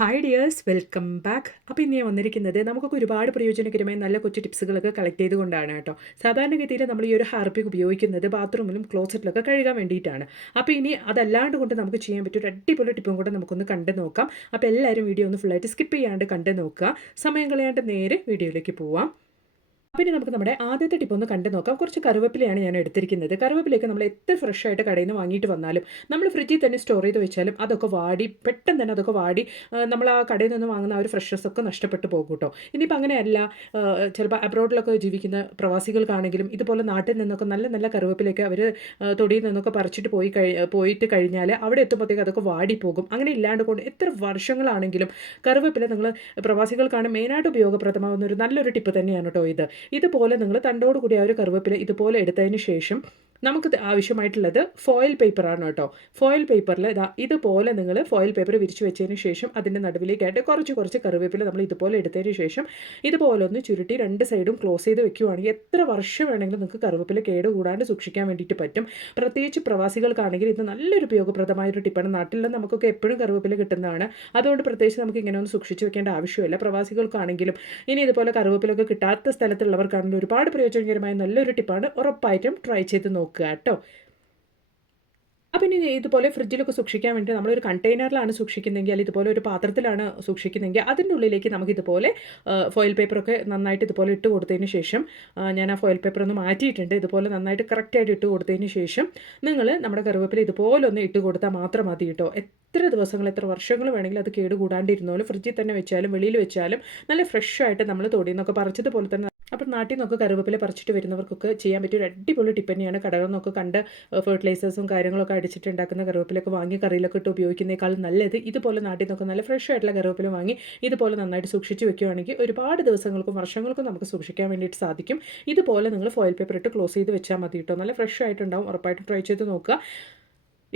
Hi dears welcome back അപ്പോൾ ഇന്ന് ഞാൻ വന്നിരിക്കുന്നത് നമുക്കൊക്കെ ഒരുപാട് പ്രയോജനകരമായ നല്ല കൊച്ചു ടിപ്സുകളൊക്കെ കളക്ട് ചെയ്തുകൊണ്ടാണ് കേട്ടോ. സാധാരണഗതിയിൽ നമ്മൾ ഈ ഒരു ഹാർപ്പിക് ഉപയോഗിക്കുന്നത് ബാത്റൂമിലും ക്ലോസറ്റിലൊക്കെ കഴുകാൻ വേണ്ടിയിട്ടാണ്. അപ്പോൾ ഇനി അതല്ലാണ്ട് കൊണ്ട് നമുക്ക് ചെയ്യാൻ പറ്റിയ ഒരു അടിപൊളി ടിപ്പും കൂടെ നമുക്കൊന്ന് കണ്ടു നോക്കാം. അപ്പോൾ എല്ലാവരും വീഡിയോ ഒന്ന് ഫുള്ളായിട്ട് സ്കിപ്പ് ചെയ്യാണ്ട് കണ്ടു നോക്കുക. സമയം കളയാണ്ട് നേരെ വീഡിയോയിലേക്ക് പോവാം. പിന്നെ നമുക്ക് നമ്മുടെ ആദ്യത്തെ ടിപ്പ് ഒന്ന് കണ്ടു നോക്കാം. കുറച്ച് കറിവേപ്പിലയാണ് ഞാൻ എടുത്തിരിക്കുന്നത്. കറിവേപ്പിലേക്ക് നമ്മൾ എത്ര ഫ്രഷ് ആയിട്ട് കടയിൽ നിന്ന് വാങ്ങിയിട്ട് വന്നാലും നമ്മൾ ഫ്രിഡ്ജിൽ തന്നെ സ്റ്റോർ ചെയ്ത് വെച്ചാലും അതൊക്കെ വാടി പെട്ടെന്ന് തന്നെ അതൊക്കെ വാടി നമ്മൾ ആ കടയിൽ നിന്ന് വാങ്ങുന്ന ആ ഒരു ഫ്രഷ്നസ് ഒക്കെ നഷ്ടപ്പെട്ടു പോകും കേട്ടോ ഇനിയിപ്പോൾ അങ്ങനെയല്ല ചിലപ്പോൾ അബ്രോഡിലൊക്കെ ജീവിക്കുന്ന പ്രവാസികൾക്കാണെങ്കിലും ഇതുപോലെ നാട്ടിൽ നിന്നൊക്കെ നല്ല നല്ല കറിവേപ്പിലൊക്കെ അവർ തൊടിയിൽ നിന്നൊക്കെ പറിച്ചിട്ട് പോയി കഴി പോയിട്ട് കഴിഞ്ഞാൽ അവിടെ എത്തുമ്പോഴത്തേക്ക് അതൊക്കെ വാടി പോകും. അങ്ങനെ ഇല്ലാണ്ട് കൊണ്ട് എത്ര വർഷങ്ങളാണെങ്കിലും കറിവേപ്പില നിങ്ങൾ പ്രവാസികൾക്കാണ് മെയിനായിട്ട് ഉപയോഗപ്രദമാകുന്ന ഒരു നല്ലൊരു ടിപ്പ് തന്നെയാണ് കേട്ടോ ഇത്. ഇതുപോലെ നിങ്ങൾ തണ്ടോട് കൂടി ആ ഒരു കറിവേപ്പില ഇതുപോലെ എടുത്തതിന് ശേഷം നമുക്ക് ആവശ്യമായിട്ടുള്ളത് ഫോയിൽ പേപ്പറാണ് കേട്ടോ. ഫോയിൽ പേപ്പറിൽ ഇതാ ഇതുപോലെ നിങ്ങൾ ഫോയിൽ പേപ്പർ വിരിച്ചു വെച്ചതിന് ശേഷം അതിന്റെ നടുവിലേക്കായിട്ട് കുറച്ച് കുറച്ച് കറിവേപ്പില നമ്മൾ ഇതുപോലെ എടുത്തതിന് ശേഷം ഇതുപോലെ ഒന്ന് ചുരുട്ടി രണ്ട് സൈഡും ക്ലോസ് ചെയ്ത് വെക്കുകയാണെങ്കിൽ എത്ര വർഷം വേണമെങ്കിലും നിങ്ങൾക്ക് കറിവേപ്പില കേട് കൂടാണ്ട് സൂക്ഷിക്കാൻ വേണ്ടിയിട്ട് പറ്റും. പ്രത്യേകിച്ച് പ്രവാസികൾക്കാണെങ്കിൽ ഇത് നല്ലൊരു ഉപയോഗപ്രദമായ ഒരു ടിപ്പാണ്. നാട്ടിൽ നമുക്കൊക്കെ എപ്പോഴും കറിവേപ്പില കിട്ടുന്നതാണ്. അതുകൊണ്ട് പ്രത്യേകിച്ച് നമുക്ക് ഇങ്ങനെ ഒന്ന് സൂക്ഷിച്ച് വെക്കേണ്ട ആവശ്യമില്ല. പ്രവാസികൾക്കാണെങ്കിലും ഇനി ഇതുപോലെ കറിവേപ്പിലൊക്കെ കിട്ടാത്ത സ്ഥലത്തുള്ളവർക്കാണെങ്കിലും ഒരുപാട് പ്രയോജനകരമായ നല്ലൊരു ടിപ്പാണ് ഉറപ്പായിട്ടും ട്രൈ ചെയ്ത് നോക്കുക കേട്ടോ. അപ്പം ഇനി ഇതുപോലെ ഫ്രിഡ്ജിലൊക്കെ സൂക്ഷിക്കാൻ വേണ്ടി നമ്മളൊരു കണ്ടെയ്നറിലാണ് സൂക്ഷിക്കുന്നതെങ്കിൽ അല്ലെങ്കിൽ ഇതുപോലെ ഒരു പാത്രത്തിലാണ് സൂക്ഷിക്കുന്നതെങ്കിൽ അതിന്റെ ഉള്ളിലേക്ക് നമുക്ക് ഇതുപോലെ ഫോയിൽ പേപ്പറൊക്കെ നന്നായിട്ട് ഇതുപോലെ ഇട്ട് കൊടുത്തതിന് ശേഷം ഞാൻ ആ ഫോയിൽ പേപ്പർ ഒന്ന് മാറ്റിയിട്ടുണ്ട്. ഇതുപോലെ നന്നായിട്ട് കറക്റ്റായിട്ട് ഇട്ട് കൊടുത്തതിന് ശേഷം നിങ്ങൾ നമ്മുടെ കറിവേപ്പില ഇതുപോലെ ഒന്ന് ഇട്ട് കൊടുത്താൽ മാത്രം മതി കേട്ടോ. എത്ര ദിവസങ്ങൾ എത്ര വർഷങ്ങൾ വേണമെങ്കിലും അത് കേടുകൂടാണ്ടിരുന്നാലും ഫ്രിഡ്ജിൽ തന്നെ വെച്ചാലും വെളിയിൽ വെച്ചാലും നല്ല ഫ്രഷ് ആയിട്ട് നമ്മൾ തൊടിയെന്നൊക്കെ പറിച്ചതുപോലെ തന്നെ അപ്പം നാട്ടിൽ നിന്നൊക്കെ കറിവേപ്പില പറിച്ചിട്ട് വരുന്നവർക്കൊക്കെ ചെയ്യാൻ പറ്റിയ ഒരു അടിപൊളി ടിപ്പ് തന്നെയാണ്. കടകളിൽ നിന്നൊക്കെ കണ്ട് ഫെർട്ടിലൈസേഴ്സും കാര്യങ്ങളൊക്കെ അടിച്ചിട്ട് ഉണ്ടാക്കുന്ന കറിവേപ്പിലൊക്കെ വാങ്ങി കറിയിലൊക്കെ ഇട്ട് ഉപയോഗിക്കുന്നേക്കാൾ നല്ലത്. ഇതുപോലെ നാട്ടിൽ നിന്നൊക്കെ നല്ല ഫ്രഷ് ആയിട്ടുള്ള കറിവേപ്പില വാങ്ങി ഇതുപോലെ നന്നായിട്ട് സൂക്ഷിച്ച് വെക്കുകയാണെങ്കിൽ ഒരുപാട് ദിവസങ്ങൾക്കും വർഷങ്ങൾക്കും നമുക്ക് സൂക്ഷിക്കാൻ വേണ്ടിയിട്ട് സാധിക്കും. ഇതുപോലെ നിങ്ങൾ ഫോയിൽ പേപ്പർ ഇട്ട് ക്ലോസ് ചെയ്ത് വെച്ചാൽ മതി കേട്ടോ. നല്ല ഫ്രഷ് ആയിട്ടുണ്ടാവും. ഉറപ്പായിട്ടും ട്രൈ ചെയ്ത് നോക്കുക.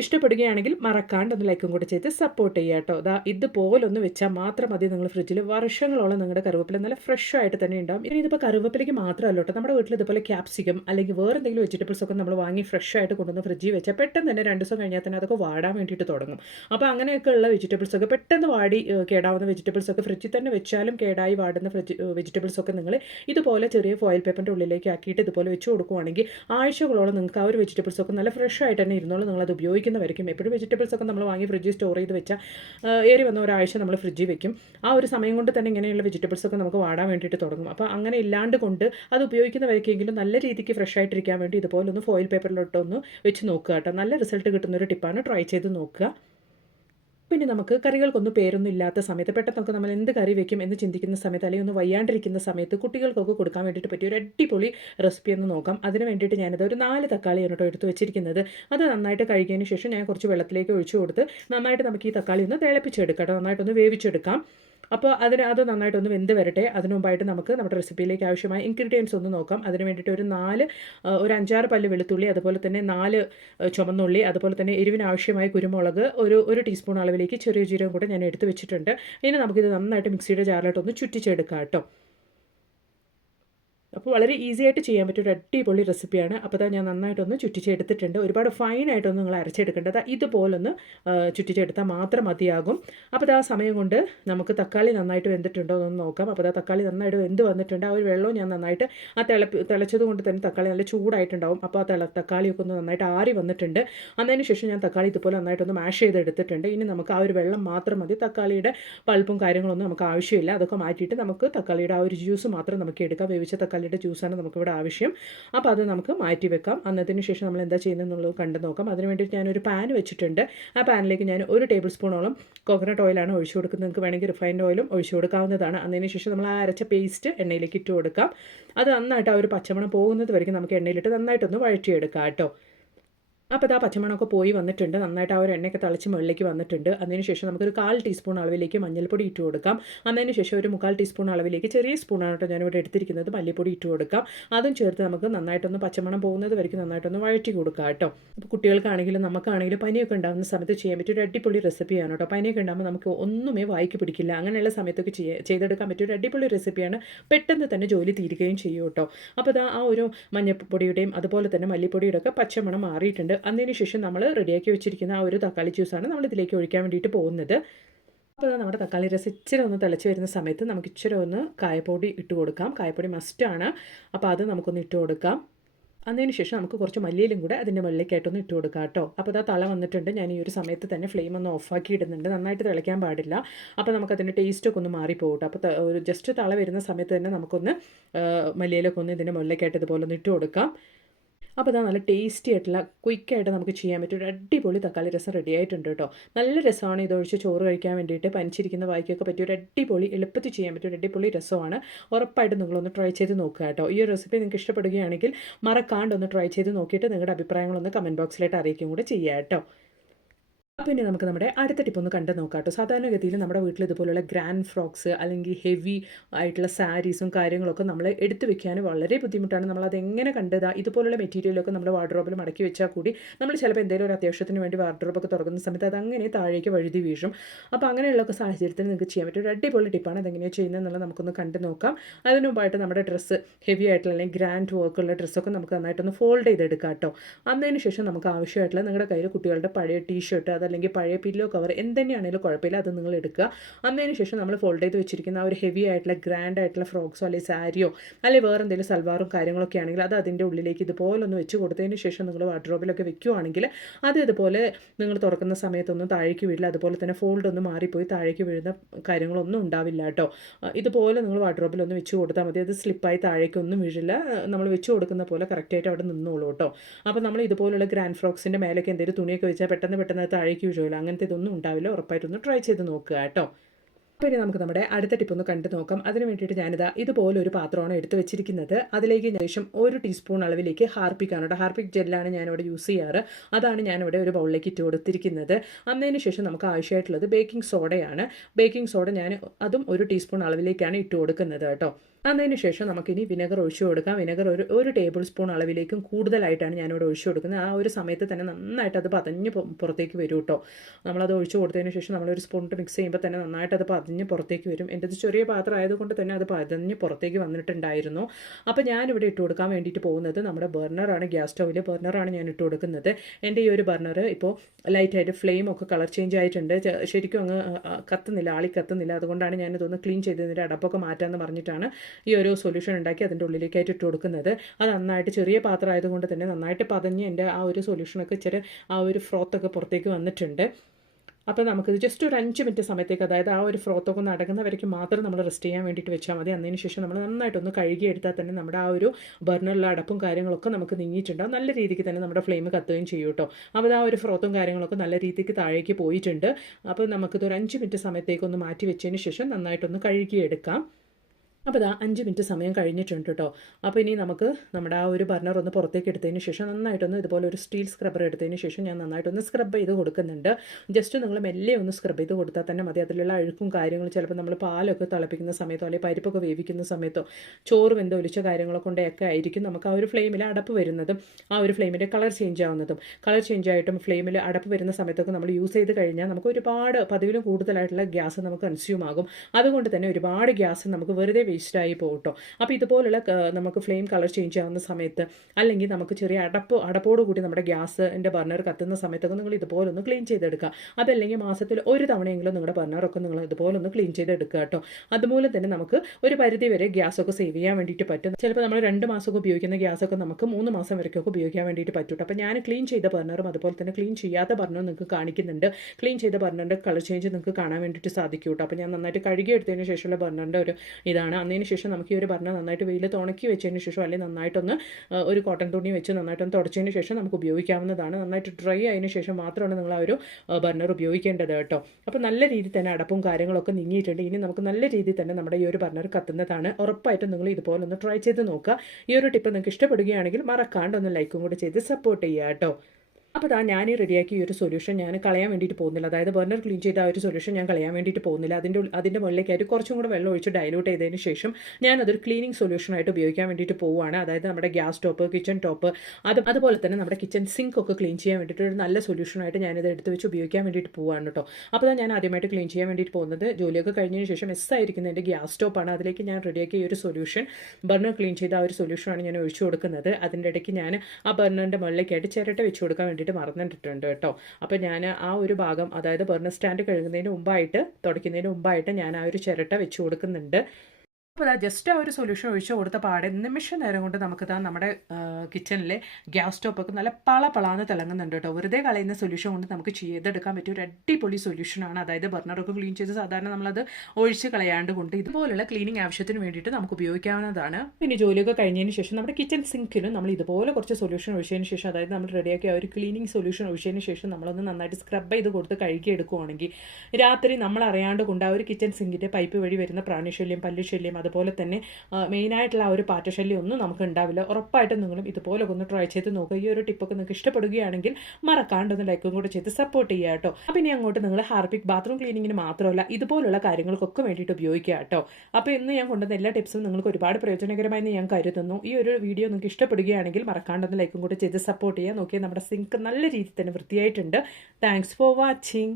ഇഷ്ടപ്പെടുകയാണെങ്കിൽ മറക്കാണ്ട് ഒന്ന് ലൈക്കും കൂടെ ചെയ്ത് സപ്പോർട്ട് ചെയ്യുക കേട്ടോ. അതാ ഇതുപോലൊന്ന് വെച്ചാൽ മാത്രം മതി നിങ്ങൾ ഫ്രിഡ്ജിൽ വർഷങ്ങളോളം നിങ്ങളുടെ കറിവേപ്പില നല്ല ഫ്രഷ് ആയിട്ട് തന്നെ ഉണ്ടാവും. ഇനി ഇതിപ്പോൾ കറിവേപ്പിലേക്ക് മാത്രമല്ല കേട്ടോ. നമ്മുടെ വീട്ടിൽ ഇതുപോലെ ക്യാപ്സിക്കം അല്ലെങ്കിൽ വേറെ എന്തെങ്കിലും വെജിറ്റബിൾസ് ഒക്കെ നമ്മൾ വാങ്ങി ഫ്രഷ് ആയിട്ട് കൊണ്ടുവന്ന് ഫ്രിഡ്ജിൽ വെച്ചാൽ പെട്ടെന്ന് തന്നെ രണ്ട് ദിവസം കഴിഞ്ഞാൽ തന്നെ അതൊക്കെ വാടാൻ വേണ്ടിയിട്ട് തുടങ്ങും. അപ്പോൾ അങ്ങനെയൊക്കെയുള്ള വെജിറ്റബിൾസ് ഒക്കെ പെട്ടെന്ന് വാടി കേടാവുന്ന വെജിറ്റബിൾസ് ഒക്കെ ഫ്രിഡ്ജിൽ തന്നെ വെച്ചാലും കേടായി വാടുന്ന ഫ്രിഡ്ജ് വെജിറ്റബിൾസ് ഒക്കെ നിങ്ങൾ ഇതുപോലെ ചെറിയ ഫോയിൽ പേപ്പറിന്റെ ഉള്ളിലേക്ക് ആക്കിയിട്ട് ഇതുപോലെ വെച്ച് കൊടുക്കുവാണെങ്കിൽ ആഴ്ചകളോളം നിങ്ങൾക്ക് ആ ഒരു വെജിറ്റബിൾസ് ഒക്കെ നല്ല ഫ്രഷ് ആയിട്ട് തന്നെ ഇരുന്നോളൂ. നിങ്ങളത് അത് ഉപയോഗിക്കുന്നവരിക്കും എപ്പോഴും വെജിറ്റബിൾസ് ഒക്കെ നമ്മൾ വാങ്ങി ഫ്രിഡ്ജിൽ സ്റ്റോർ ചെയ്ത് വെച്ചാൽ ആ, ഏറി വന്ന ഒരാഴ്ച നമ്മൾ ഫ്രിഡ്ജിൽ വെക്കും. ആ ഒരു സമയം കൊണ്ട് തന്നെ ഇങ്ങനെയുള്ള വെജിറ്റബിൾസ് ഒക്കെ നമുക്ക് വാടാൻ വേണ്ടിയിട്ട് തുടങ്ങും. അപ്പോൾ അങ്ങനെ ഇല്ലാണ്ട് കൊണ്ട് അത് ഉപയോഗിക്കുന്നവർക്കെങ്കിലും നല്ല രീതിക്ക് ഫ്രഷ് ആയിട്ടിരിക്കാൻ വേണ്ടി ഇതുപോലെ ഒന്ന് ഫോയിൽ പേപ്പറിലോട്ടൊന്ന് വെച്ച് നോക്കുക കേട്ടോ. നല്ല റിസൾട്ട് കിട്ടുന്ന ഒരു ടിപ്പാണ് ട്രൈ ചെയ്ത് നോക്കുക. പിന്നെ നമുക്ക് കറികൾക്കൊന്നും പേരൊന്നും ഇല്ലാത്ത സമയത്ത് പെട്ടെന്ന് നമുക്ക് നമ്മൾ എന്ത് കറി വെക്കും എന്ന് ചിന്തിക്കുന്ന സമയത്ത് അല്ലെങ്കിൽ ഒന്ന് വയ്യാണ്ടിരിക്കുന്ന സമയത്ത് കുട്ടികൾക്കൊക്കെ കൊടുക്കാൻ വേണ്ടിയിട്ട് പറ്റിയ ഒരു അടിപൊളി റെസിപ്പി ഒന്ന് നോക്കാം. അതിന് വേണ്ടിയിട്ട് ഞാനത് ഒരു നാല് തക്കാളി കേട്ടോ എടുത്ത് വെച്ചിരിക്കുന്നത്. അത് നന്നായിട്ട് കഴുകിയതിന് ശേഷം ഞാൻ കുറച്ച് വെള്ളത്തിലേക്ക് ഒഴിച്ചു കൊടുത്ത് നന്നായിട്ട് നമുക്ക് ഈ തക്കാളി ഒന്ന് തിളപ്പിച്ചെടുക്കാം കേട്ടോ. നന്നായിട്ടൊന്ന് വേവിച്ചെടുക്കാം. അപ്പോൾ അതിന് അത് നന്നായിട്ടൊന്ന് വെന്ത് വരട്ടെ. അതിനു മുമ്പായിട്ട് നമുക്ക് നമ്മുടെ റെസിപ്പിയിലേക്ക് ആവശ്യമായ ഇൻഗ്രീഡിയൻസ് ഒന്ന് നോക്കാം. അതിന് വേണ്ടിയിട്ട് ഒരു നാല് ഒരു അഞ്ചാറ് പല്ല് വെളുത്തുള്ളി അതുപോലെ തന്നെ നാല് ചുമന്നുള്ളി അതുപോലെ തന്നെ എരിവിന് ആവശ്യമായ കുരുമുളക് ഒരു ഒരു ടീസ്പൂൺ അളവിലേക്ക് ചെറിയ ജീരകം കൂടെ ഞാൻ എടുത്ത് വെച്ചിട്ടുണ്ട്. ഇനി നമുക്കിത് നന്നായിട്ട് മിക്സിയുടെ ജാറിലോട്ടൊന്ന് ചുറ്റിച്ചെടുക്കാം കേട്ടോ. അപ്പോൾ വളരെ ഈസി ആയിട്ട് ചെയ്യാൻ പറ്റിയ ഒരു അടിപൊളി റെസിപ്പിയാണ് അപ്പോൾ അതാ ഞാൻ നന്നായിട്ടൊന്ന് ചുറ്റിച്ചെടുത്തിട്ടുണ്ട്. ഒരുപാട് ഫൈനായിട്ടൊന്നും നിങ്ങൾ അരച്ചെടുക്കേണ്ടത് ഇതുപോലൊന്ന് ചുറ്റിച്ചെടുത്താൽ മാത്രം മതിയാകും. അപ്പോൾ ആ സമയം കൊണ്ട് നമുക്ക് തക്കാളി നന്നായിട്ട് വെന്തിട്ടുണ്ടോ എന്നൊന്ന് നോക്കാം. അപ്പോൾ ആ തക്കാളി നന്നായിട്ട് വെന്ത് വന്നിട്ടുണ്ട്. ആ ഒരു വെള്ളവും ഞാൻ നന്നായിട്ട് ആ തിളപ്പ് തിളച്ചത് കൊണ്ട് തന്നെ തക്കാളി നല്ല ചൂടായിട്ടുണ്ടാവും. അപ്പോൾ ആ തിള തക്കാളിയൊക്കെ ഒന്ന് നന്നായിട്ട് ആറി വന്നിട്ടുണ്ട്. അതിന് ശേഷം ഞാൻ തക്കാളി ഇതുപോലെ നന്നായിട്ടൊന്ന് മാഷ് ചെയ്തെടുത്തിട്ടുണ്ട്. ഇനി നമുക്ക് ആ ഒരു വെള്ളം മാത്രം മതി. തക്കാളിയുടെ പൾപ്പും കാര്യങ്ങളൊന്നും നമുക്ക് ആവശ്യമില്ല. അതൊക്കെ മാറ്റിയിട്ട് നമുക്ക് തക്കാളിയുടെ ആ ഒരു ജ്യൂസ് മാത്രം നമുക്ക് എടുക്കാം. വേവിച്ച തക്കാളിയുടെ ജ്യൂസാണ് നമുക്കിവിടെ ആവശ്യം. അപ്പോൾ അത് നമുക്ക് മാറ്റി വെക്കാം. അന്നതിന് ശേഷം നമ്മൾ എന്താ ചെയ്യുന്നതെന്നുള്ളത് കണ്ടു നോക്കാം. അതിന് വേണ്ടിയിട്ട് ഞാനൊരു പാൻ വെച്ചിട്ടുണ്ട്. ആ പാനിലേക്ക് ഞാൻ ഒരു ടേബിൾ സ്പൂണോളം കോക്കനട്ട് ഓയിലാണ് ഒഴിച്ചു കൊടുക്കുന്നത്. നിങ്ങൾക്ക് വേണമെങ്കിൽ റിഫൈൻഡ് ഓയിലും ഒഴിച്ചു കൊടുക്കാവുന്നതാണ്. അന്നതിന് ശേഷം നമ്മൾ ആ അരച്ച പേസ്റ്റ് എണ്ണയിലേക്ക് ഇട്ട് കൊടുക്കാം. അത് നന്നായിട്ട് ആ ഒരു പച്ചമണം പോകുന്നത് വരയ്ക്കും. നമുക്ക് എണ്ണയിലിട്ട് നന്നായിട്ടൊന്ന് വഴറ്റിയെടുക്കാം കേട്ടോ. അപ്പോൾ ഇതാ പച്ചമണമൊക്കെ പോയി വന്നിട്ടുണ്ട്. നന്നായിട്ട് ആ ഒരു എണ്ണയൊക്കെ തളിച്ച് മുകളിലേക്ക് വന്നിട്ടുണ്ട്. അതിന് ശേഷം നമുക്കൊരു കാൽ ടീസ്പൂൺ അളവിലേക്ക് മഞ്ഞൾപ്പൊടി ഇട്ട് കൊടുക്കാം. അതിന് ശേഷം ഒരു മുക്കാൽ ടീസ്പൂൺ അളവിലേക്ക് ചെറിയ സ്പൂണാണ് കേട്ടോ ഞാനിവിടെ എടുത്തിരിക്കുന്നത്. മല്ലിപ്പൊടി ഇട്ട് കൊടുക്കാം. അതും ചേർത്ത് നമുക്ക് നന്നായിട്ടൊന്ന് പച്ചമണം പോകുന്നത് വരയ്ക്കും നന്നായിട്ടൊന്ന് വഴറ്റി കൊടുക്കാം കേട്ടോ. അപ്പോൾ കുട്ടികൾക്കാണെങ്കിലും നമുക്കാണെങ്കിലും പനിയൊക്കെ ഉണ്ടാകുന്ന സമയത്ത് ചെയ്യാൻ പറ്റിയ ഒരു അടിപൊളി റെസിപ്പിയാണ് കേട്ടോ. പനിയൊക്കെ ഉണ്ടാകുമ്പോൾ നമുക്ക് ഒന്നുമേ വായിക്ക് പിടിക്കില്ല. അങ്ങനെയുള്ള സമയത്തൊക്കെ ചെയ്യ ചെയ്തെടുക്കാൻ പറ്റിയ ഒരു അടിപൊളി റെസിപ്പിയാണ് പെട്ടെന്ന് തന്നെ ജോലി തീരുകയും ചെയ്യും കേട്ടോ. അപ്പോൾ ആ ഒരു മഞ്ഞൾപ്പൊടിയുടെയും അതുപോലെ തന്നെ മല്ലിപ്പൊടിയുടെ ഒക്കെ പച്ചമണം മാറിയിട്ടുണ്ട്. അതിന് ശേഷം നമ്മൾ റെഡിയാക്കി വെച്ചിരിക്കുന്ന ആ ഒരു തക്കാളി ജ്യൂസാണ് നമ്മൾ ഇതിലേക്ക് ഒഴിക്കാൻ വേണ്ടിയിട്ട് പോകുന്നത്. അപ്പോൾ നമ്മുടെ തക്കാളി രസം ഇച്ചിരി ഒന്ന് തിളച്ച് വരുന്ന സമയത്ത് നമുക്ക് ഇച്ചിരി ഒന്ന് കായപ്പൊടി ഇട്ട് കൊടുക്കാം. കായപ്പൊടി മസ്റ്റാണ് അപ്പോൾ അത് നമുക്കൊന്ന് ഇട്ട് കൊടുക്കാം. അതിന് ശേഷം നമുക്ക് കുറച്ച് മല്ലിയിലും കൂടെ അതിന്റെ മുകളിലേക്കായിട്ടൊന്ന് ഇട്ട് കൊടുക്കാം കേട്ടോ. അപ്പോൾ അത് തള വന്നിട്ടുണ്ട്. ഞാൻ ഈ ഒരു സമയത്ത് തന്നെ ഫ്ലെയിം ഒന്ന് ഓഫാക്കി ഇടുന്നുണ്ട്. നന്നായിട്ട് തിളയ്ക്കാൻ പാടില്ല. അപ്പോൾ നമുക്ക് നമുക്കതിന്റെ ടേസ്റ്റൊക്കെ ഒന്ന് മാറിപ്പോകും കേട്ടോ അപ്പോൾ ഒരു ജസ്റ്റ് തള വരുന്ന സമയത്ത് തന്നെ നമുക്കൊന്ന് മല്ലിയിലൊക്കെ ഒന്ന് ഇതിന്റെ മുകളിലേക്കായിട്ട് ഇതുപോലെ ഒന്ന് ഇട്ട് കൊടുക്കാം. അപ്പോൾ ഇതാ നല്ല ടേസ്റ്റി ആയിട്ടുള്ള ക്വിക്കായിട്ട് നമുക്ക് ചെയ്യാൻ പറ്റും ഒരു അടിപൊളി തക്കാളി രസം റെഡി ആയിട്ടുണ്ട് കേട്ടോ. നല്ല രസമാണ് ഇതൊഴിച്ച് ചോറ് കഴിക്കാൻ വേണ്ടിയിട്ട് പനിച്ചിരിക്കുന്ന വായിക്കൊക്കെ പറ്റിയ ഒരു അടിപൊളി എളുപ്പത്തിൽ ചെയ്യാൻ പറ്റിയ ഒരു അടിപൊളി രസമാണ്. ഉറപ്പായിട്ടും നിങ്ങളൊന്ന് ട്രൈ ചെയ്ത് നോക്കുക കേട്ടോ. ഈ ഒരു റെസിപ്പി നിങ്ങൾക്ക് ഇഷ്ടപ്പെടുകയാണെങ്കിൽ മറക്കാണ്ട് ഒന്ന് ട്രൈ ചെയ്ത് നോക്കിയിട്ട് നിങ്ങളുടെ അഭിപ്രായങ്ങളൊന്ന് കമന്റ് ബോക്സിലായിട്ട് അറിയിക്കും കൂടെ ചെയ്യാം കേട്ടോ. ഇനി നമുക്ക് നമ്മുടെ അടുത്ത ടിപ്പ് ഒന്ന് കണ്ടു നോക്കാം കേട്ടോ സാധാരണഗതിയിൽ നമ്മുടെ വീട്ടിൽ ഇതുപോലുള്ള ഗ്രാൻഡ് ഫ്രോക്സ് അല്ലെങ്കിൽ ഹെവി ആയിട്ടുള്ള സാരീസും കാര്യങ്ങളൊക്കെ നമ്മൾ എടുത്തു വെക്കാൻ വളരെ ബുദ്ധിമുട്ടാണ്. നമ്മൾ അതെങ്ങനെ കണ്ടതാ ഇതുപോലുള്ള മെറ്റീരിയലൊക്കെ നമ്മുടെ വാർഡ്രോബിൽ മടക്കി വെച്ചാൽ കൂടി നമ്മൾ ചിലപ്പോൾ എന്തെങ്കിലും ഒരു അത്യാവശ്യത്തിന് വേണ്ടി വാർഡ്രോബൊക്കെ തുറക്കുന്ന സമയത്ത് അതങ്ങനെ താഴേക്ക് വഴുതി വീഴും. അപ്പോൾ അങ്ങനെയുള്ള സാഹചര്യത്തിൽ നിങ്ങൾക്ക് ചെയ്യാൻ പറ്റും ഒരു അടിപൊളി ടിപ്പാണ് അതെങ്ങനെയാണ് ചെയ്യുന്നത് എന്നുള്ളത് നമുക്കൊന്ന് കണ്ടു നോക്കാം. അതിന് മുമ്പായിട്ട് നമ്മുടെ ഡ്രസ്സ് ഹെവി ആയിട്ടുള്ള അല്ലെങ്കിൽ ഗ്രാൻഡ് വർക്കുള്ള ഡ്രസ്സൊക്കെ നമുക്ക് നന്നായിട്ടൊന്ന് ഫോൾഡ് ചെയ്തെടുക്കാം കേട്ടോ. അതിന് ശേഷം നമുക്ക് ആവശ്യമായിട്ടുള്ള നിങ്ങളുടെ കയ്യിൽ കുട്ടികളുടെ പഴയ ടീഷർട്ട് അതല്ലെങ്കിൽ പഴയ പില്ലോ കവർ എന്തുതന്നെയാണെങ്കിലും കുഴപ്പമില്ല അത് നിങ്ങൾ എടുക്കുക. അന്നതിന് ശേഷം നമ്മൾ ഫോൾഡ് ചെയ്ത് വെച്ചിരിക്കുന്ന ആ ഒരു ഹെവി ആയിട്ടുള്ള ഗ്രാൻഡ് ആയിട്ടുള്ള ഫ്രോക്സോ അല്ലെങ്കിൽ സാരിയോ അല്ലെങ്കിൽ വേറെ എന്തെങ്കിലും സൽവാറും കാര്യങ്ങളൊക്കെ ആണെങ്കിൽ അത് അതിന്റെ ഉള്ളിലേക്ക് ഇതുപോലെ ഒന്ന് വെച്ച് കൊടുത്തതിന് ശേഷം നിങ്ങൾ വാർഡ്രോബിലൊക്കെ വെക്കുകയാണെങ്കിൽ അത് ഇതുപോലെ നിങ്ങൾ തുറക്കുന്ന സമയത്തൊന്നും താഴേക്ക് വീഴില്ല അതുപോലെ തന്നെ ഫോൾഡ് ഒന്ന് മാറിപ്പോയി താഴേക്ക് വീഴുന്ന കാര്യങ്ങളൊന്നും ഉണ്ടാവില്ല കേട്ടോ. ഇതുപോലെ നിങ്ങൾ വാർഡ്രോബിൽ ഒന്ന് വെച്ച് കൊടുത്താൽ മതി. അത് സ്ലിപ്പായി താഴേക്കൊന്നും വീഴില്ല. നമ്മൾ വെച്ച് കൊടുക്കുന്ന പോലെ കറക്റ്റായിട്ട് അവിടെ നിന്നോളൂ കേട്ടോ. അപ്പോൾ നമ്മൾ ഇതുപോലുള്ള ഗ്രാൻഡ് ഫ്രോക്സിന്റെ മേലേക്ക് എന്തെങ്കിലും തുണിയൊക്കെ വെച്ചാൽ പെട്ടെന്ന് പെട്ടെന്ന് അത് താഴേക്ക് വീഴുമല്ലോ അങ്ങനത്തെ ഇതൊന്നും ഉണ്ടാവില്ല. ഉറപ്പായിട്ടൊന്ന് ട്രൈ ചെയ്ത് നോക്കുക കേട്ടോ. അപ്പോൾ ഇനി നമുക്ക് നമ്മുടെ അടുത്ത ടിപ്പ് ഒന്ന് കണ്ടു നോക്കാം. അതിന് വേണ്ടിയിട്ട് ഞാനിതാ ഇതുപോലെ ഒരു പാത്രമാണ് എടുത്ത് വെച്ചിരിക്കുന്നത്. അതിലേക്ക് ശേഷം ഒരു ടീസ്പൂൺ അളവിലേക്ക് ഹാർപ്പിക്കാണ് കേട്ടോ. ഹാർപ്പിക് ജെല്ലാണ് ഞാനിവിടെ യൂസ് ചെയ്യാറ്. അതാണ് ഞാനിവിടെ ഒരു ബൗളിലേക്ക് ഇട്ട് കൊടുത്തിരിക്കുന്നത്. അന്നതിന് ശേഷം നമുക്ക് ആവശ്യമായിട്ടുള്ളത് ബേക്കിംഗ് സോഡയാണ് ബേക്കിംഗ് സോഡ ഞാൻ അതും ഒരു ടീസ്പൂൺ അളവിലേക്കാണ് ഇട്ട് കൊടുക്കുന്നത് കേട്ടോ. അതിന് ശേഷം നമുക്കിനി വിനെഗർ ഒഴിച്ചു കൊടുക്കാം. വിനെഗർ ഒരു ഒരു ടേബിൾ സ്പൂൺ അളവിലേക്കും കൂടുതലായിട്ടാണ് ഞാനിവിടെ ഒഴിച്ചു കൊടുക്കുന്നത്. ആ ഒരു സമയത്ത് തന്നെ നന്നായിട്ട് അത് പതഞ്ഞ് പുറത്തേക്ക് വരും കേട്ടോ. നമ്മളത് ഒഴിച്ചു കൊടുത്തതിന് ശേഷം നമ്മളൊരു സ്പൂൺ ഇട്ട് മിക്സ് ചെയ്യുമ്പോൾ തന്നെ നന്നായിട്ട് അത് പതഞ്ഞ് പുറത്തേക്ക് വരും. എന്റെ ചെറിയ പാത്രം ആയതുകൊണ്ട് തന്നെ അത് പതഞ്ഞ് പുറത്തേക്ക് വന്നിട്ടുണ്ടായിരുന്നു. അപ്പോൾ ഞാനിവിടെ ഇട്ട് കൊടുക്കാൻ വേണ്ടിയിട്ട് പോകുന്നത് നമ്മുടെ ബർണറാണ് ഗ്യാസ് സ്റ്റൗവിൽ ബർണറാണ് ഞാൻ ഇട്ട് കൊടുക്കുന്നത്. എന്റെ ഈ ഒരു ബർണർ ഇപ്പോൾ ലൈറ്റായിട്ട് ഫ്ലെയിം ഒക്കെ കളർ ചേഞ്ച് ആയിട്ടുണ്ട്. ശരിക്കും അങ്ങ് കത്തുന്നില്ല ആളി കത്തുന്നില്ല. അതുകൊണ്ടാണ് ഞാനിതൊന്ന് ക്ലീൻ ചെയ്തതിന്റെ അടപ്പൊക്കെ മാറ്റാമെന്ന് പറഞ്ഞിട്ടാണ് ഈ ഒരു സൊല്യൂഷൻ ഉണ്ടാക്കി അതിന്റെ ഉള്ളിലേക്കായിട്ട് ഇട്ട് കൊടുക്കുന്നത്. അത് നന്നായിട്ട് ചെറിയ പാത്രം ആയതുകൊണ്ട് തന്നെ നന്നായിട്ട് പതഞ്ഞ് എന്റെ ആ ഒരു സൊല്യൂഷനൊക്കെ ഇച്ചിരി ആ ഒരു ഫ്രോത്തൊക്കെ പുറത്തേക്ക് വന്നിട്ടുണ്ട്. അപ്പോൾ നമുക്കിത് ജസ്റ്റ് ഒരു അഞ്ച് മിനിറ്റ് സമയത്തേക്ക് അതായത് ആ ഒരു ഫ്രോത്തൊക്കെ ഒന്ന് മാത്രം നമ്മൾ റെസ്റ്റ് ചെയ്യാൻ വേണ്ടിയിട്ട് വെച്ചാൽ മതി. അതിന് ശേഷം നമ്മൾ നന്നായിട്ടൊന്ന് കഴുകി എടുത്താൽ തന്നെ നമ്മുടെ ആ ഒരു ബർണറിലെ അടപ്പും കാര്യങ്ങളൊക്കെ നമുക്ക് നീങ്ങിയിട്ടുണ്ടാവും നല്ല രീതിക്ക് തന്നെ നമ്മുടെ ഫ്ലെയിം കത്തുകയും ചെയ്യും കേട്ടോ. അപ്പോൾ ആ ഒരു ഫ്രോത്തും കാര്യങ്ങളൊക്കെ നല്ല രീതിക്ക് താഴേക്ക് പോയിട്ടുണ്ട്. അപ്പോൾ നമുക്കിത് ഒരു അഞ്ച് മിനിറ്റ് സമയത്തേക്കൊന്ന് മാറ്റി വെച്ചതിന് ശേഷം നന്നായിട്ടൊന്ന് കഴുകിയെടുക്കാം. അപ്പോൾ ഇതാ അഞ്ച് മിനിറ്റ് സമയം കഴിഞ്ഞിട്ടുണ്ട് കേട്ടോ. അപ്പോൾ ഇനി നമുക്ക് നമ്മുടെ ആ ഒരു ബർണർ ഒന്ന് പുറത്തേക്ക് എടുത്തതിന് ശേഷം നന്നായിട്ടൊന്ന് ഇതുപോലെ ഒരു സ്റ്റീൽ സ്ക്രബ്ബർ എടുത്തതിന് ശേഷം ഞാൻ നന്നായിട്ടൊന്ന് സ്ക്രബ് ചെയ്ത് കൊടുക്കുന്നുണ്ട്. ജസ്റ്റ് നിങ്ങൾ മെല്ലെ ഒന്ന് സ്ക്രബ് ചെയ്ത് കൊടുത്താൽ തന്നെ മതി. അതിലുള്ള അഴുക്കും കാര്യങ്ങളും ചിലപ്പോൾ നമ്മൾ പാലൊക്കെ തിളപ്പിക്കുന്ന സമയത്തോ അല്ലെങ്കിൽ പരിപ്പൊക്കെ വേവിക്കുന്ന സമയത്തോ ചോറ് വെന്ത് ഒലിച്ച കാര്യങ്ങളൊക്കെ കൊണ്ടൊക്കെ ആയിരിക്കും നമുക്ക് ആ ഒരു ഫ്ലെയിമിൽ അടപ്പ് വരുന്നതും. ആ ഒരു ഫ്ലെയിമിന്റെ കളർ ചേഞ്ച് ആവുന്നതും കളർ ചേഞ്ച് ആയിട്ടും ഫ്ലെയിമിൽ അടപ്പ് വരുന്ന സമയത്തൊക്കെ നമ്മൾ യൂസ് ചെയ്ത് കഴിഞ്ഞാൽ നമുക്ക് ഒരുപാട് പതിവിലും കൂടുതലായിട്ടുള്ള ഗ്യാസ് നമുക്ക് കൺസ്യൂം ആകും. അതുകൊണ്ട് തന്നെ ഒരുപാട് ഗ്യാസ് നമുക്ക് വെറുതെ വേസ്റ്റായി പോകും കേട്ടോ. അപ്പോൾ ഇതുപോലുള്ള നമുക്ക് ഫ്ലെയിം കളർ ചേഞ്ച് ആവുന്ന സമയത്ത് അല്ലെങ്കിൽ നമുക്ക് ചെറിയ അടപ്പ് അടപ്പോട് കൂടി നമ്മുടെ ഗ്യാസിന്റെ ബർണർ കത്തുന്ന സമയത്തൊക്കെ നിങ്ങൾ ഇതുപോലെ ഒന്ന് ക്ലീൻ ചെയ്തെടുക്കുക. അതല്ലെങ്കിൽ മാസത്തിൽ ഒരു തവണയെങ്കിലും നിങ്ങളുടെ ബർണറൊക്കെ നിങ്ങൾ ഇതുപോലെ ഒന്ന് ക്ലീൻ ചെയ്തെടുക്കുക കേട്ടോ. അതുപോലെ തന്നെ നമുക്ക് ഒരു പരിധി വരെ ഗ്യാസൊക്കെ സേവ് ചെയ്യാൻ വേണ്ടിയിട്ട് പറ്റും ചിലപ്പോൾ നമ്മൾ രണ്ട് മാസമൊക്കെ ഉപയോഗിക്കുന്ന ഗ്യാസൊക്കെ നമുക്ക് മൂന്ന് മാസം വരെയൊക്കെ ഉപയോഗിക്കാൻ വേണ്ടിയിട്ട് പറ്റും അപ്പോൾ ഞാൻ ക്ലീൻ ചെയ്ത ബർണറും അതുപോലെ തന്നെ ക്ലീൻ ചെയ്യാത്ത ബർണറും നിങ്ങൾക്ക് കാണിക്കുന്നുണ്ട്. ക്ലീൻ ചെയ്ത ബർണറിന്റെ കളർ ചേഞ്ച് നിങ്ങൾക്ക് കാണാൻ വേണ്ടിയിട്ട് സാധിക്കും കേട്ടോ. അപ്പോൾ ഞാൻ നന്നായിട്ട് കഴുകിയെടുത്തതിന് ശേഷമുള്ള ബർണറിന്റെ ഒരു ഇതാണ്. അതിന് ശേഷം നമുക്ക് ഈ ഒരു ബർണർ നന്നായിട്ട് വെയിലത്ത് ഉണക്കി വെച്ചതിന് ശേഷം അല്ലെങ്കിൽ നന്നായിട്ടൊന്ന് ഒരു കോട്ടൺ തുണി വെച്ച് നന്നായിട്ടൊന്ന് തുടച്ചതിന് ശേഷം നമുക്ക് ഉപയോഗിക്കാവുന്നതാണ്. നന്നായിട്ട് ഡ്രൈ ആയതിനു ശേഷം മാത്രമാണ് നിങ്ങൾ ആ ഒരു ബർണർ ഉപയോഗിക്കേണ്ടത് കേട്ടോ. അപ്പോൾ നല്ല രീതിയിൽ തന്നെ അടപ്പും കാര്യങ്ങളൊക്കെ നീങ്ങിയിട്ടുണ്ട്. ഇനി നമുക്ക് നല്ല രീതിയിൽ തന്നെ നമ്മുടെ ഈ ഒരു ബർണർ കത്തുന്നതാണ്. ഉറപ്പായിട്ടും നിങ്ങൾ ഇതുപോലെ ഒന്ന് ട്രൈ ചെയ്ത് നോക്കുക. ഈ ഒരു ടിപ്പ് നിങ്ങൾക്ക് ഇഷ്ടപ്പെടുകയാണെങ്കിൽ മറക്കാണ്ട് ഒന്ന് ലൈക്കും കൂടി ചെയ്ത് സപ്പോർട്ട് ചെയ്യുക കേട്ടോ. അപ്പോൾ അതാ ഞാൻ റെഡിയാക്കി ഈ ഒരു സൊല്യൂഷൻ ഞാൻ കളയാൻ വേണ്ടിയിട്ട് പോകുന്നില്ല. അതായത് ബർണർ ക്ലീൻ ചെയ്ത ആ ഒരു സൊല്യൂഷൻ ഞാൻ കളയാൻ വേണ്ടിയിട്ട് പോകുന്നില്ല. അതിന്റെ അതിന്റെ മുകളിലേക്കായിട്ട് കുറച്ചും കൂടെ വെള്ളം ഒഴിച്ച് ഡൈലൂട്ട് ചെയ്തതിന് ശേഷം ഞാൻ അതൊരു ക്ലീനിങ് സൊല്യൂഷനായിട്ട് ഉപയോഗിക്കാൻ വേണ്ടിയിട്ട് പോവുകയാണ്. അതായത് നമ്മുടെ ഗ്യാസ് ടോപ്പ് കിച്ചൺ ടോപ്പ് അത് അതുപോലെ തന്നെ നമ്മുടെ കിച്ചൺ സിങ്ക് ഒക്കെ ക്ലീൻ ചെയ്യാൻ വേണ്ടിയിട്ട് ഒരു നല്ല സൊല്യൂഷനായിട്ട് ഞാനിത് എടുത്ത് വെച്ച് ഉപയോഗിക്കാൻ വേണ്ടിയിട്ട് പോവുകയാണ് കേട്ടോ അപ്പോൾ ഞാൻ ആദ്യമായിട്ട് ക്ലീൻ ചെയ്യാൻ വേണ്ടിയിട്ട് പോകുന്നത് ജോലിയൊക്കെ കഴിഞ്ഞതിന് ശേഷം എസ് ആയിരിക്കുന്ന എന്റെ ഗ്യാസ് ടോപ്പാണ് അതിലേക്ക് ഞാൻ റെഡിയാക്കിയ ഈ ഒരു സൊല്യൂഷൻ ബർണർ ക്ലീൻ ചെയ്ത ആ ഒരു സൊല്യൂഷനാണ് ഞാൻ ഒഴിച്ചു കൊടുക്കുന്നത്. അതിന്റെ ഇടയ്ക്ക് ഞാൻ ആ ബർണറിന്റെ മുകളിലേക്കായിട്ട് ചിരട്ട വെച്ച് കൊടുക്കാൻ വേണ്ടിയിട്ട് വേണ്ടിയിട്ട് മറന്നിട്ടുണ്ട് കേട്ടോ. അപ്പോൾ ഞാൻ ആ ഒരു ഭാഗം അതായത് ബർണർ സ്റ്റാൻഡ് കഴുകുന്നതിന് മുമ്പായിട്ട് തുടയ്ക്കുന്നതിന് മുമ്പായിട്ട് ഞാൻ ആ ഒരു ചിരട്ട വെച്ച് കൊടുക്കുന്നുണ്ട്. അപ്പോൾ അതാ ജസ്റ്റ് ആ ഒരു സൊല്യൂഷൻ ഒഴിച്ചു കൊടുത്ത പാടെ നിമിഷ നേരം കൊണ്ട് നമുക്ക് ഇതാ നമ്മുടെ കിച്ചണിലെ ഗ്യാസ് സ്റ്റോപ്പൊക്കെ നല്ല പള പളാന്ന് തിളങ്ങുന്നുണ്ട് കേട്ടോ. വെറുതെ കളയുന്ന സൊല്യൂഷൻ കൊണ്ട് നമുക്ക് ചെയ്തെടുക്കാൻ പറ്റിയ ഒരു അടിപൊളി സൊല്യൂഷനാണ് അതായത് ബർണറൊക്കെ ക്ലീൻ ചെയ്ത് സാധാരണ നമ്മളത് ഒഴിച്ച് കളയാണ്ട് കൊണ്ട് ഇതുപോലുള്ള ക്ലീനിങ് ആവശ്യത്തിന് വേണ്ടിയിട്ട് നമുക്ക് ഉപയോഗിക്കാവുന്നതാണ്. പിന്നെ ജോലിയൊക്കെ കഴിഞ്ഞതിന് ശേഷം നമ്മുടെ കിച്ചൺ സിങ്കിലും നമ്മൾ ഇതുപോലെ കുറച്ച് സൊല്യൂഷൻ ഒഴിച്ചതിന് ശേഷം അതായത് നമ്മൾ റെഡിയാക്കിയ ഒരു ക്ലീനിങ് സൊല്യൂഷൻ ഒഴിച്ചതിന് ശേഷം നമ്മളൊന്ന് നന്നായിട്ട് സ്ക്രബ് ചെയ്ത് കൊടുത്ത് കഴുകി എടുക്കുവാണെങ്കിൽ രാത്രി നമ്മൾ അറിയാണ്ട് കൊണ്ട് ആ ഒരു കിച്ചൺ സിങ്കിന്റെ പൈപ്പ് വഴി വരുന്ന പ്രാണിശല്യം പല്ലുശല്യം അതുപോലെ തന്നെ മെയിനായിട്ടുള്ള ആ ഒരു പാറ്റശല്യം ഒന്നും നമുക്ക് ഉണ്ടാവില്ല ഉറപ്പായിട്ടും നിങ്ങളും ഇതുപോലെ ഒന്ന് ട്രൈ ചെയ്ത് നോക്കുക. ഈ ഒരു ടിപ്പൊക്കെ നിങ്ങൾക്ക് ഇഷ്ടപ്പെടുകയാണെങ്കിൽ മറക്കാണ്ടൊന്ന് ലൈക്കും കൂടെ ചെയ്ത് സപ്പോർട്ട് ചെയ്യുക കേട്ടോ. അപ്പം അങ്ങോട്ട് നിങ്ങൾ ഹാർപിക് ബാത്റൂം ക്ലീനിങ്ങിന് മാത്രമല്ല ഇതുപോലുള്ള കാര്യങ്ങൾക്കൊക്കെ വേണ്ടിയിട്ട് ഉപയോഗിക്കുക കേട്ടോ. അപ്പോൾ ഇന്ന് ഞാൻ കൊണ്ടുവന്ന എല്ലാ ടിപ്സും നിങ്ങൾക്ക് ഒരുപാട് പ്രയോജനകരമായി ഞാൻ കരുതുന്നു. ഈ ഒരു വീഡിയോ നിങ്ങൾക്ക് ഇഷ്ടപ്പെടുകയാണെങ്കിൽ മറക്കാണ്ടൊന്ന് ലൈക്കും കൂടെ ചെയ്ത് സപ്പോർട്ട് ചെയ്യുക. നോക്കിയാൽ നമ്മുടെ സിങ്ക് നല്ല രീതിയിൽ തന്നെ വൃത്തിയായിട്ടുണ്ട്. Thanks for watching